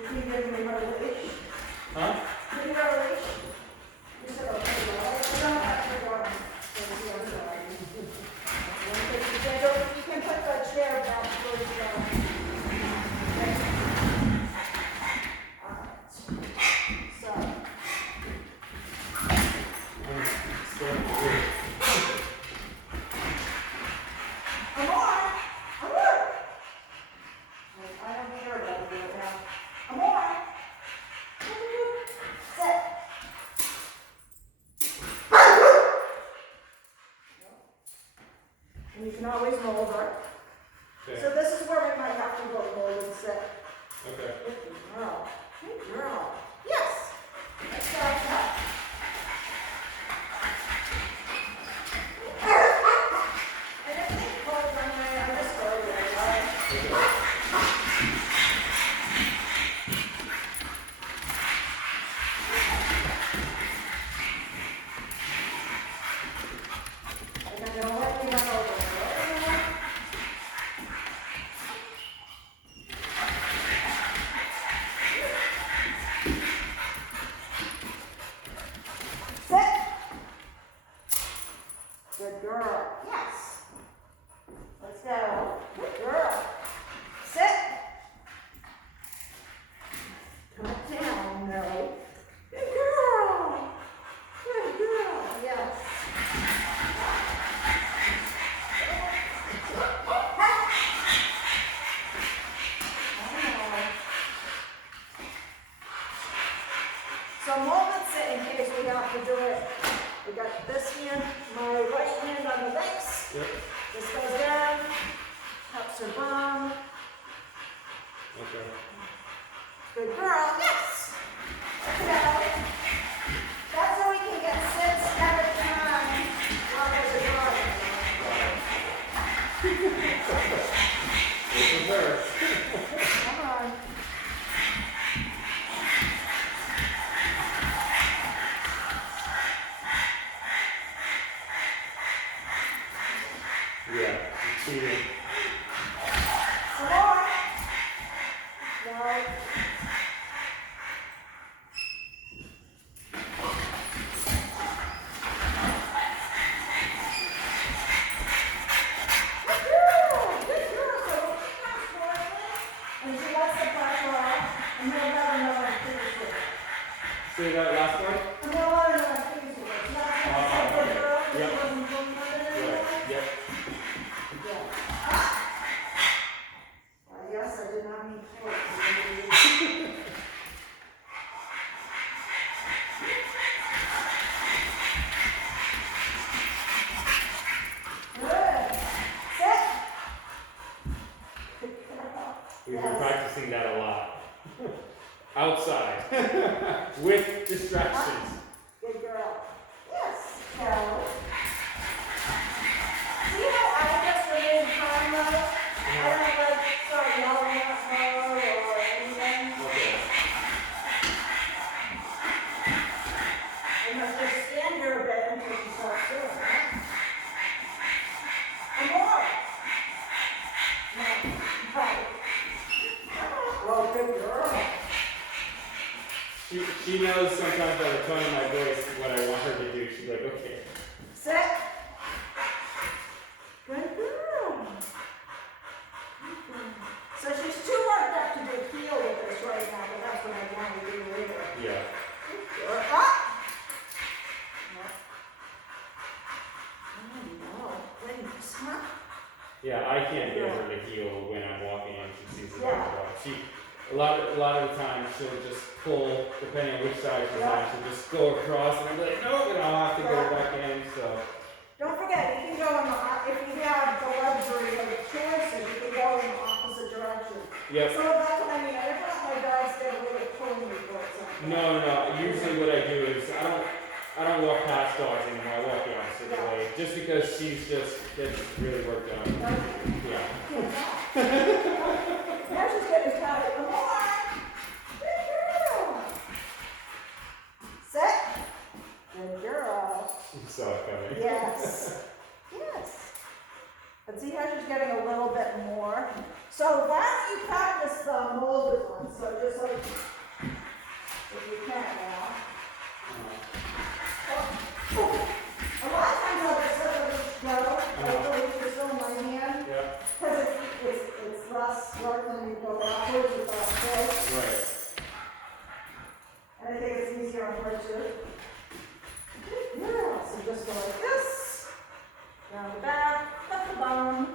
You can give me my leash. Huh? Give me my leash. You said, okay, well, I don't actually want to go to the other side. You can put the chair back towards the okay. Alright. So. Amore! Amore! I don't care about it right now. Amore! Sit. And you can always roll her. Okay. So this is where we might have to go roll and sit. Okay. Good girl. Good girl. Yes. Let's start that. And if they hold on my, I just go there, right? And I'm going to let you run over there. Sit. Good girl. Yes. Let's go. Good girl. Sit. Come down. No. Good girl. Good girl. Yes. So moment sit in case we have to do it. We got this hand, my right hand on the legs. Yep. This goes down, helps her bum. Okay. Good girl. Yes. Okay. That's how we can get sits at a time while there's a drawing. This is her. Come on. Yeah, she's cheating. Some more. No. Good girl. Good girl. So she comes forward and she lets the pressure off and we'll let her know how to finish it. Say that last part? And we'll let her know how to finish it. It's not like a good girl. She Yep. wasn't doing nothing anymore. Yep. Yeah. Well, yes, I did not mean to. Good. Sit. Good girl. We've been Yes. practicing that a lot. Outside. With distractions. Good girl. Yes. Go. See how I just remain calm though? I don't like start yelling at her or anything. Okay. I must just stand here a bit until she starts doing it. Amore. No. Right. Oh, good girl. She knows sometimes by the tone of my voice what I want her to do. She's like, okay. Sit. Good girl. So she's too worked up to do heel with this right now, but that's what I want to do later. Yeah. You're up. Oh no, goodness, huh? Yeah, I can't get her to heel when I'm walking and she sees the Yeah. dog. A lot of the time she'll just pull, depending on which side she's on, she'll just go across and I'm like, no, and I'll have to go back in, so. Don't forget, you can go in the, if you have the luxury of choices, you can go in the opposite direction. Yep. So that's what I mean, I don't want my dogs to really pull me or something. No. Usually what I do is I don't walk past dogs anymore. I walk the opposite way. Just because she's just gets really worked on. Yeah. Now she's getting tired. Come on. Good girl. Sit. Good girl. You saw it coming. Yes. Yes. And see how she's getting a little bit more? So why don't you practice the molded one? So just like, if you can now. A lot of times I'll just let it go, like the just on my hand. Yeah. Because it's less work than you go backwards with that foot. Right. And I think it's easier on her too. Yeah, so just go like this. Down the back, up the bum.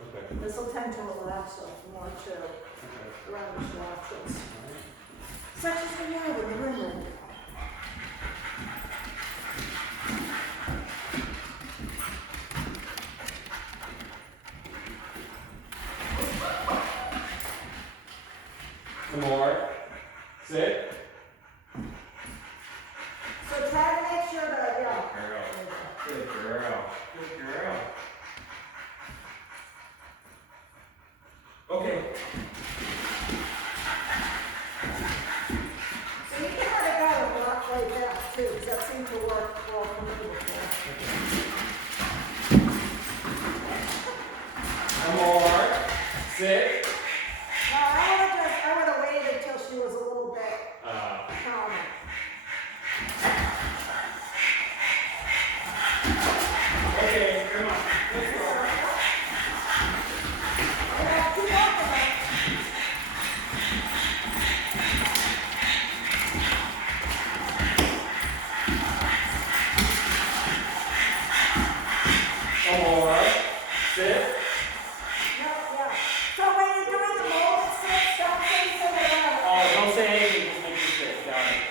Okay. This will tend to relax stuff more too. Okay. Around the shoulders. All right. Such as we have in the women. Amore. Sit. So try to make sure that, yeah. Good girl. Good girl. Okay. So you can let it go and walk like that too, because that seemed to work well for me before. Amore. Sit. No, I would have waited until she was a little bit calmer. Okay, come on. Let's go. Yeah, keep walking. Amore. Sit. No, yeah. So when you're doing the mold sit, don't face it around. Oh, don't say anything. Just make you sit. Got it.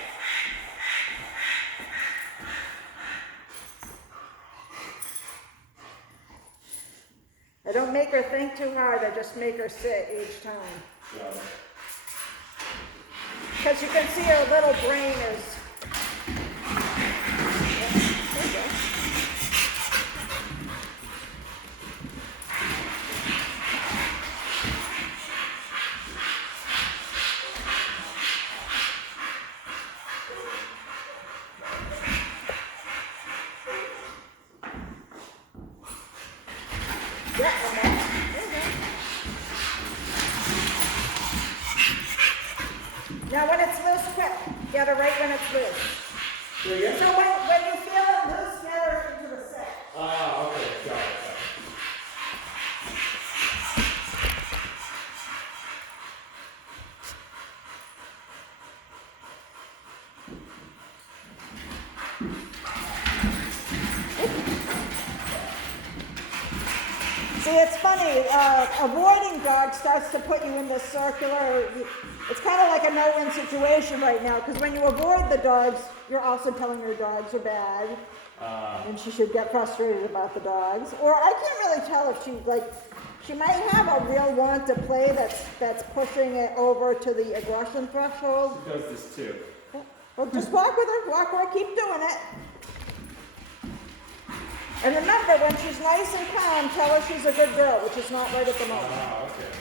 I don't make her think too hard, I just make her sit each time. Got it. Because you can see her little brain is. Yeah, there you go. Yeah, okay. There you go. Now when it's loose, quick. Get her right when it's loose. There you go. So when you feel it loose, get her into the sit. Ah, okay. Got it. See, it's funny, avoiding dog starts to put you in this circular, it's kind of like a no-win situation right now, because when you avoid the dogs, you're also telling her dogs are bad, and she should get frustrated about the dogs. Or I can't really tell if she might have a real want to play that's pushing it over to the aggression threshold. She does this too. Well, just walk with her, keep doing it. And remember, when she's nice and calm, tell her she's a good girl, which is not right at the moment. Ah, okay.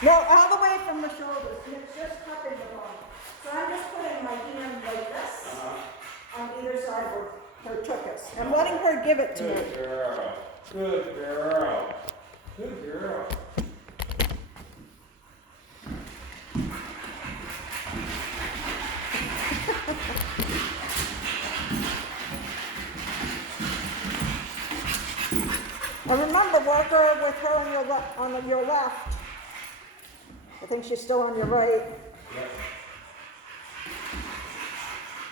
No, all the way from the shoulders, and it's just cupping the bone. So I'm just putting my hand like this on either side of her tuchus. I'm letting her give it to me. Good girl. Good girl. Good girl. And remember, work her with her on your left. I think she's still on your right. Yep.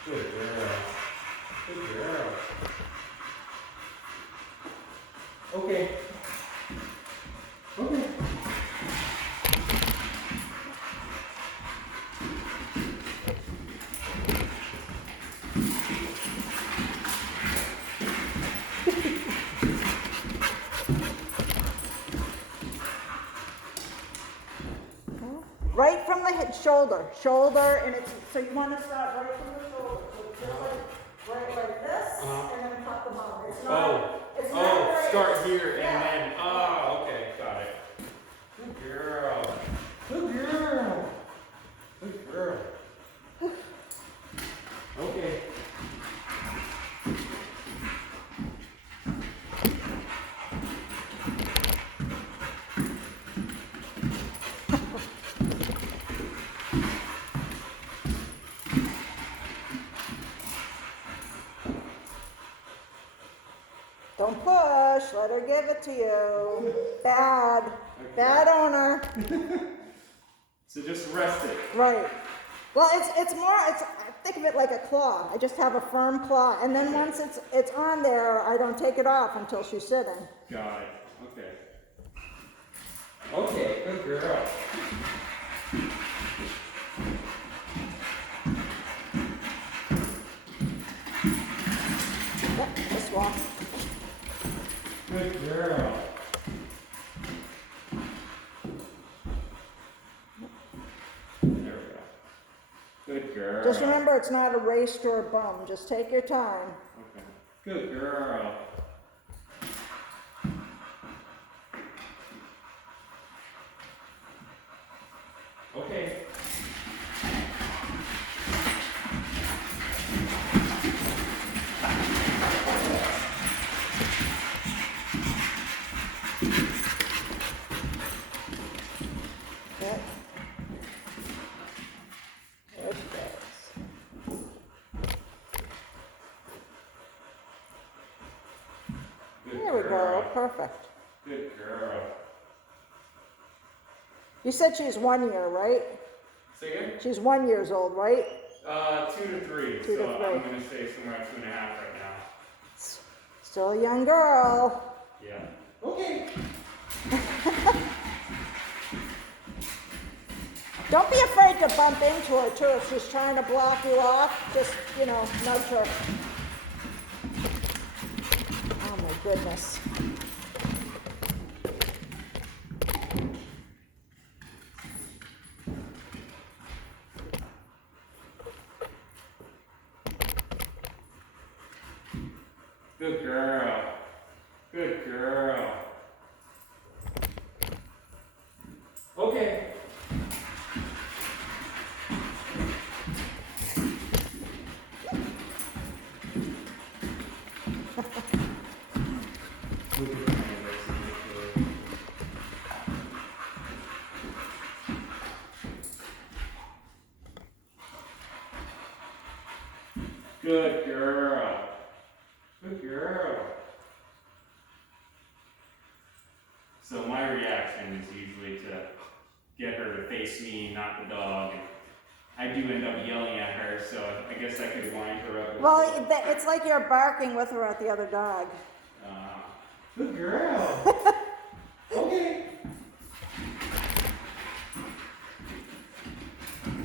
Good girl. Good girl. Okay. Okay. Right from the hip, shoulder, and it's, so you want to start right from the shoulder. So just like this, and then cut the bone. It's not, it's not very, start here yeah. and then, okay, got it. Good girl. Good girl. Good girl. Okay. Don't push, let her give it to you. Bad, bad owner. So just rest it. Right. Well, it's more, think of it like a claw. I just have a firm claw, and then once it's on there, I don't take it off until she's sitting. Got it. Okay. Okay, good girl. Yep, this one. Good girl. There we go. Good girl. Just remember, it's not a race to a bum. Just take your time. Okay. Good girl. Okay. Yep. There she goes. Good There we go. girl. Perfect. Good girl. You said she's 1 year, right? Say again? She's 1 year old, right? 2 to 3. 2 to so 3. I'm gonna say somewhere at 2.5 right now. Still a young girl. Yeah. Okay. Don't be afraid to bump into her too. If she's trying to block you off, just, nudge her. Oh my goodness. Good girl. Good girl. Okay. Good girl. Good girl. So my reaction is usually to get her to face me, not the dog. And I do end up yelling at her, so I guess I could wind her up. Well, it's like you're barking with her at the other dog. Good girl. Okay.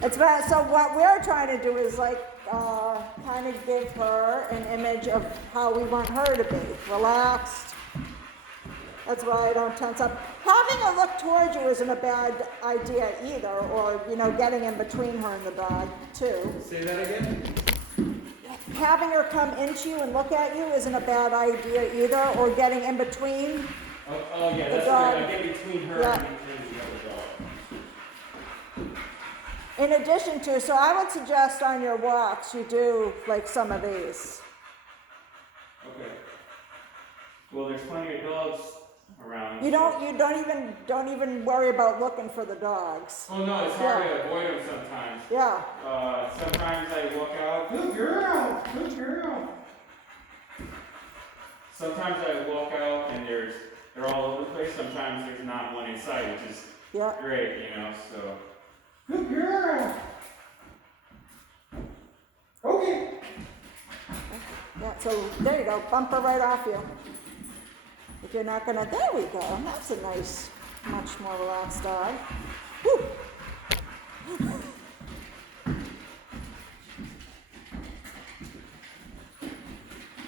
It's bad. So what we're trying to do is kind of give her an image of how we want her to be. Relaxed. That's why I don't tense up. Having her look towards you isn't a bad idea either, or, getting in between her and the dog, too. Say that again? Having her come into you and look at you isn't a bad idea either, or getting in between. Oh yeah, the that's dog. right. I get between her Yeah. and the other dog. In addition to, so I would suggest on your walks you do like some of these. Okay. Well, there's plenty of dogs around. You don't even worry about looking for the dogs. Oh no, it's hard to avoid them sometimes. Yeah. Sometimes I walk out, good girl, good girl. Sometimes I walk out and they're all over the place. Sometimes there's not one in sight, which is Yeah. great, so. Good girl. Okay. Yeah, so there you go, bump her right off you. If you're not gonna, there we go. That's a nice, much more relaxed dog. Whew.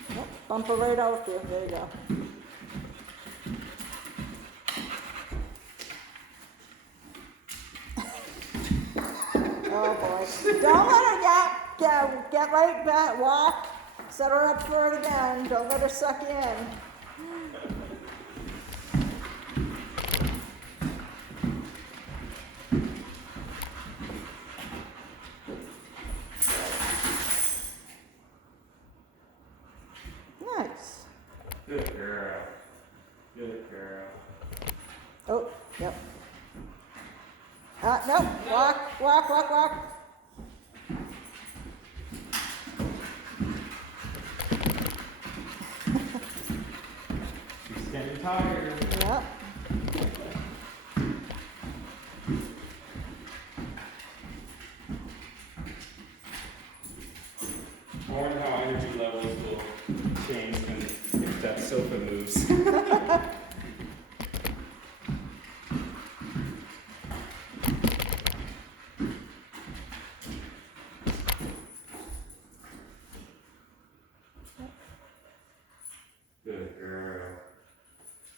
Yep, bump her right off you. There you go. Oh boy. Don't let her get right back, walk, set her up for it again. Don't let her suck you in. Good girl. Good girl. Oh, yep. No, walk, walk, walk, walk. She's getting tired. Yep. I wonder how energy levels will change when if that sofa moves. Good girl.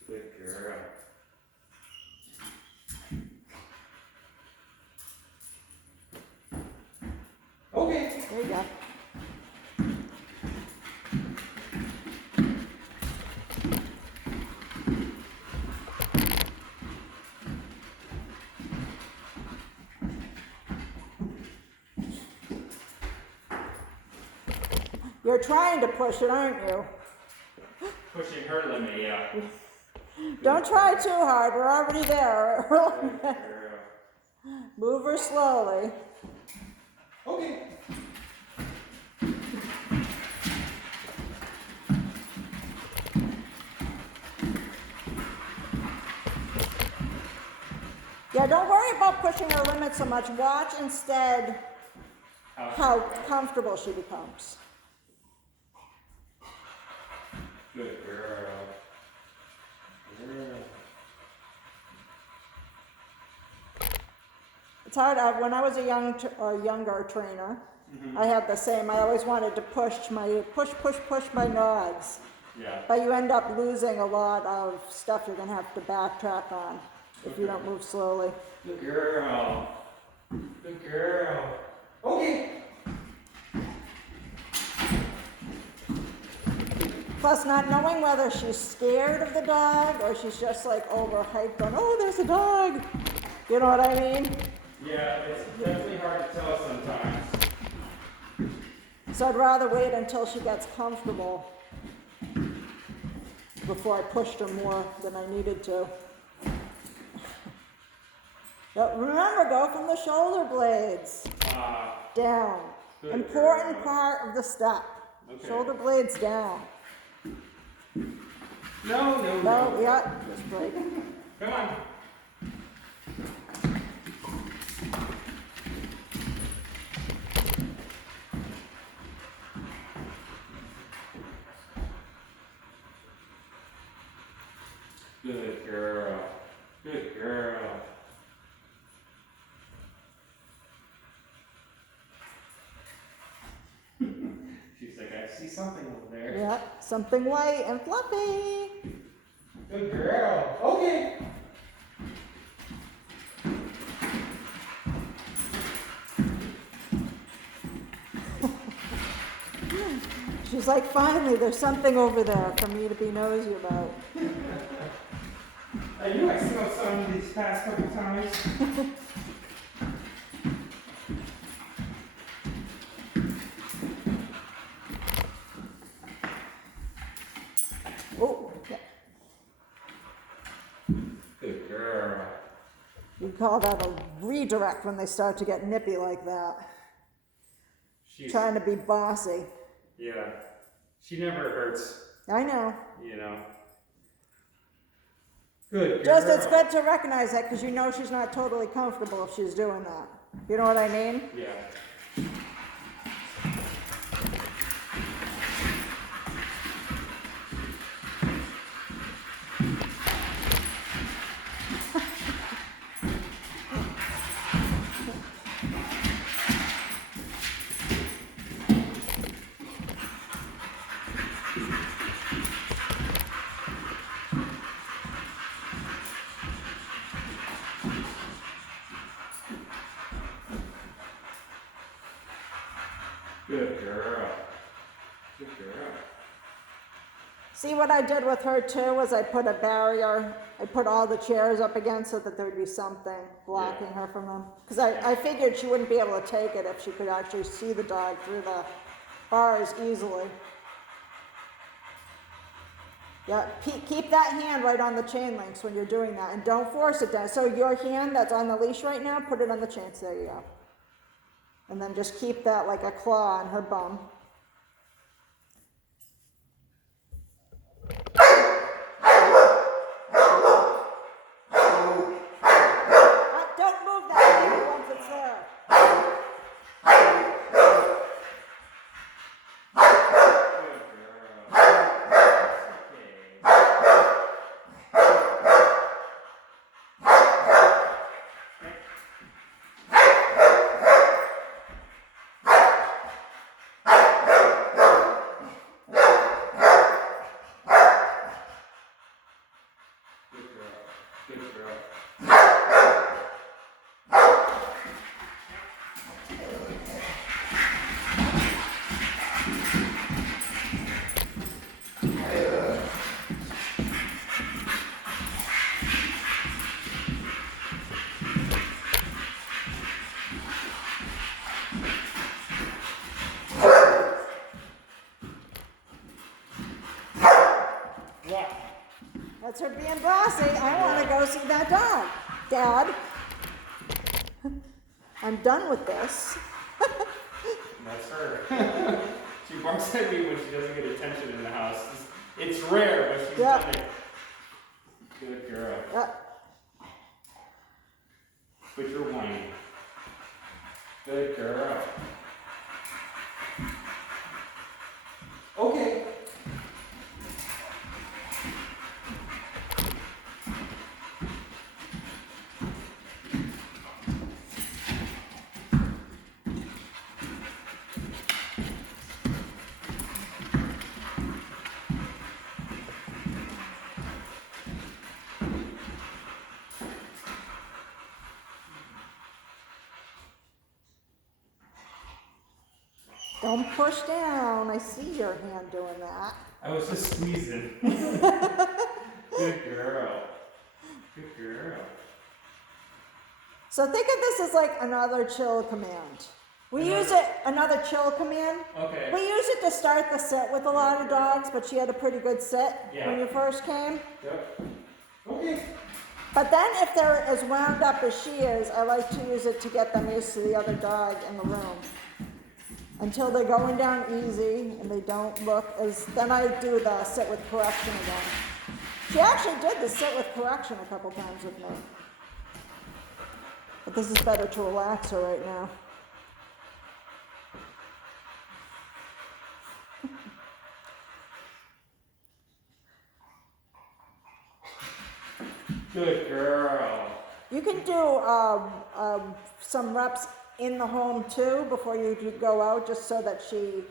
Good girl. Okay. There you go. You're trying to push it, aren't you? Pushing her limit, yeah. Don't try too hard. We're already there. Good girl. Move her slowly. Okay. Yeah, don't worry about pushing her limit so much. Watch instead how comfortable she becomes. Good girl. Girl. It's hard. When I was a younger trainer, I had the same. I always wanted to push my nods. Yeah. But you end up losing a lot of stuff you're going to have to backtrack on if you don't move slowly. Good girl. Good girl. Okay. Plus, not knowing whether she's scared of the dog or she's just like overhyped on, oh, there's a dog. You know what I mean? Yeah, it's definitely hard to tell sometimes. So I'd rather wait until she gets comfortable before I pushed her more than I needed to. But remember, go from the shoulder blades down. Important part of the step. Okay. Shoulder blades down. No. Yeah, just break. Come on. Good girl. Good girl. She's like, I see something over there. Yeah, something white and fluffy. Good girl. Okay. She's like, finally, there's something over there for me to be nosy about. I knew I smelled some these past couple times. Oh, yeah. Good girl. You call that a redirect when they start to get nippy like that. She's, Trying to be bossy. yeah. She never hurts, I know. you know. Good girl. Just it's good to recognize that because you know she's not totally comfortable if she's doing that. You know what I mean? Yeah. Good girl. Good girl. See what I did with her too was I put a barrier. I put all the chairs up against so that there would be something blocking her from them. Because I figured she wouldn't be able to take it if she could actually see the dog through the bars easily. Yeah, keep that hand right on the chain links when you're doing that, and don't force it down. So your hand that's on the leash right now, put it on the chains. There you go. And then just keep that like a claw on her bum. Don't move that hand once it's there. That's her being bossy. I want to go see that dog. Dad, I'm done with this. That's her. She barks at me when she doesn't get attention in the house. It's rare, but she's done it. Good girl. Quit your whining. Good girl. Okay. Don't push down. I see your hand doing that. I was just squeezing. Good girl. Good girl. So think of this as like another chill command. We use it, another chill command. Okay. We use it to start the sit with a lot of dogs, but she had a pretty good sit when you first came. Yep. Okay. But then if they're as wound up as she is, I like to use it to get them used to the other dog in the room. Until they're going down easy and they don't look as, then I do the sit with correction again. She actually did the sit with correction a couple times with me. But this is better to relax her right now. Good girl. You can do some reps in the home too before you go out, just so that she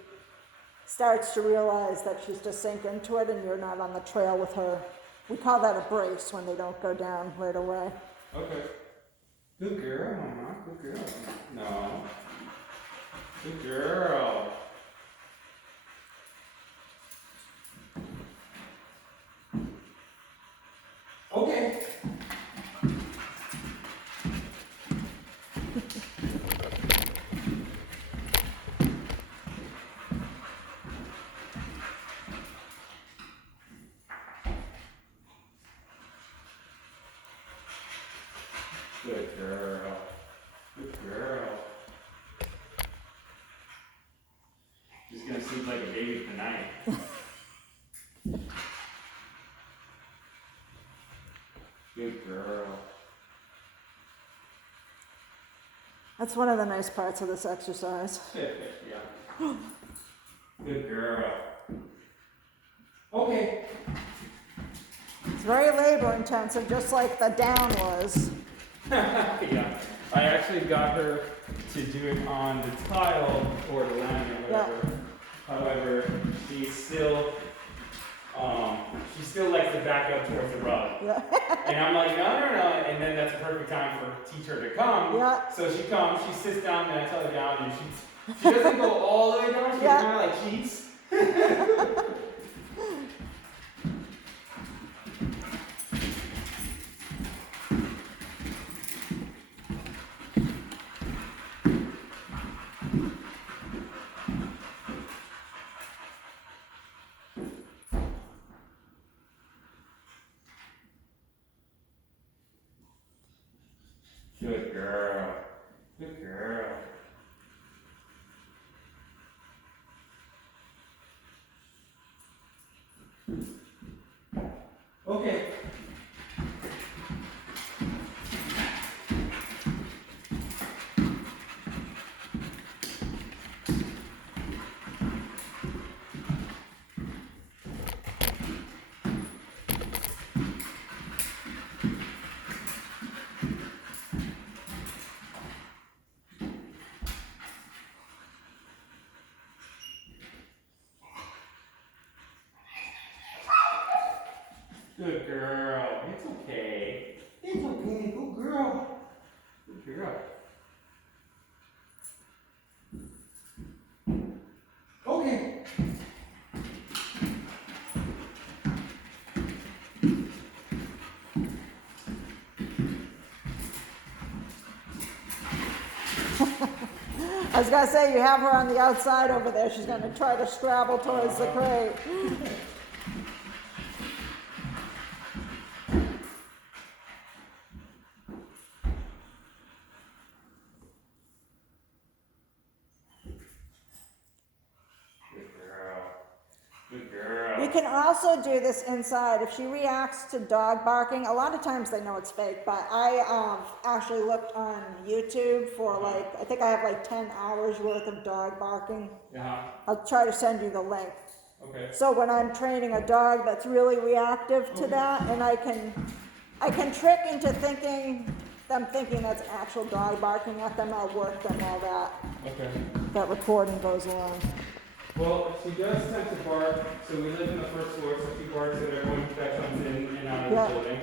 starts to realize that she's just sink into it and you're not on the trail with her. We call that a brace when they don't go down right away. Okay. Good girl, Mama. Good girl. No. Good girl. Okay. Good girl. Good girl. She's gonna sleep like a baby tonight. Good girl. That's one of the nice parts of this exercise. Yeah. Good girl. Okay. It's very labor intensive, just like the down was. Yeah. I actually got her to do it on the tile or the laminate or whatever. Yeah. However, she still likes to back up towards the rug. Yeah. And I'm like, no. And then that's a perfect time for teacher to come. Yeah. So she comes, she sits down, and I tell her down, and she doesn't go all the way down. She kind of like cheats. Good girl. Good girl. Okay. Good girl. It's okay. It's okay. Good girl. Good girl. Okay. I was gonna say, you have her on the outside over there. She's gonna try to scrabble towards the crate. Good girl. Good girl. You can also do this inside. If she reacts to dog barking, a lot of times they know it's fake, but I actually looked on YouTube for like, I think I have like 10 hours worth of dog barking. I'll try to send you the link. Okay. So when I'm training a dog that's really reactive to that, and I can trick into thinking that's actual dog barking at them, I'll work them all that. Okay. That recording goes along. Well, she does tend to bark, so we live in the first floor, so she barks at everyone that comes in and out of the building.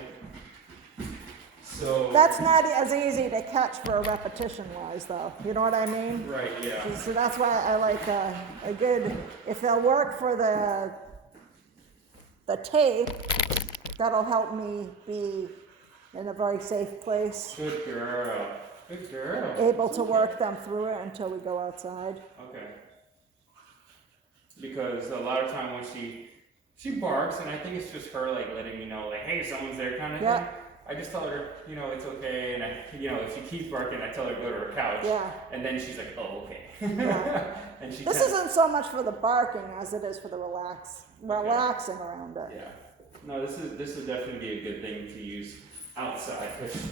So That's not as easy to catch for a repetition wise though, you know what I mean? right, yeah. So that's why I like a good, if they'll work for the tape, that'll help me be in a very safe place, Good girl. Good girl. able to work them through it until we go outside. Okay. Because a lot of time when she barks, and I think it's just her like letting me know like, hey, someone's there kind of thing. I just tell her, you know, it's okay, and if she keeps barking, I tell her to go to her couch. Yeah. And then she's like, oh, okay. Yeah. And she This isn't so much for the barking as it is for the relaxing around it. Yeah. No, this would definitely be a good thing to use outside, because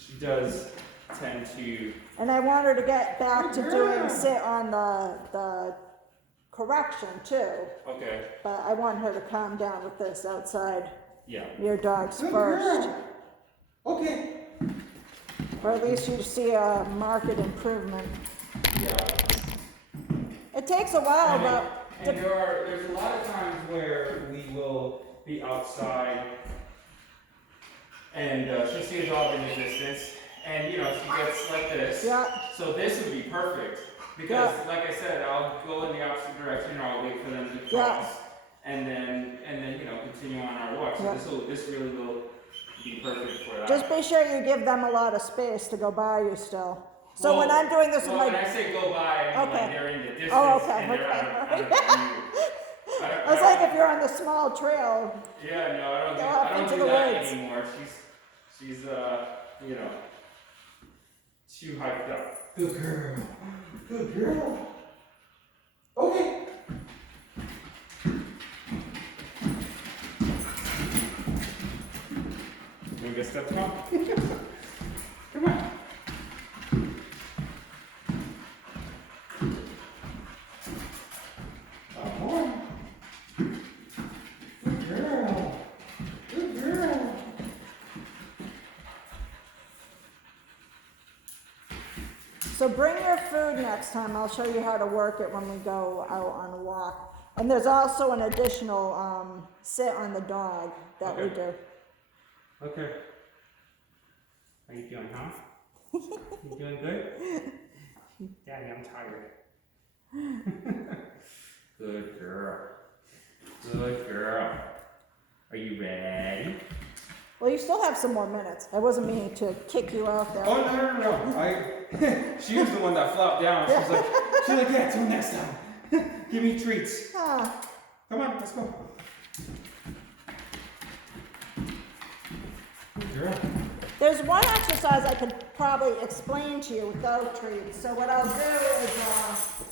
she does tend to. And I want her to get back to doing sit on the correction too. Okay. But I want her to calm down with this outside. Yeah. Your dogs first. Okay. Or at least you see a marked improvement. Yeah. It takes a while, but And there's a lot of times where we will be outside and she'll see a dog in the distance and she gets like this. yeah, So this would be perfect because like I said, I'll go in the opposite direction or I'll wait for them to cross and then continue on our walk. So this really will be perfect for that. just be sure you give them a lot of space to go by you still. So when I'm doing this with when my, I say go by, I mean like they're in the distance and they're out of view. it's like if you're on the small trail. Yeah, no, Go I off don't into do the that woods. anymore. She's too hyped up. Good girl. Good girl. Okay. You want to get stepped on? Come on. Amore. Good girl. Good girl. So bring your food next time. I'll show you how to work it when we go out on a walk. And there's also an additional sit on the dog that we do. Okay. How you doing, huh? You doing good? Daddy, I'm tired. Good girl. Good girl. Are you ready? Well, you still have some more minutes. I wasn't meaning to kick you out there. Oh, no. She was the one that flopped down. She's like, yeah, till next time. Give me treats. Ah, Come on, let's go. Good girl. there's one exercise I could probably explain to you without treats. So what I'll do is,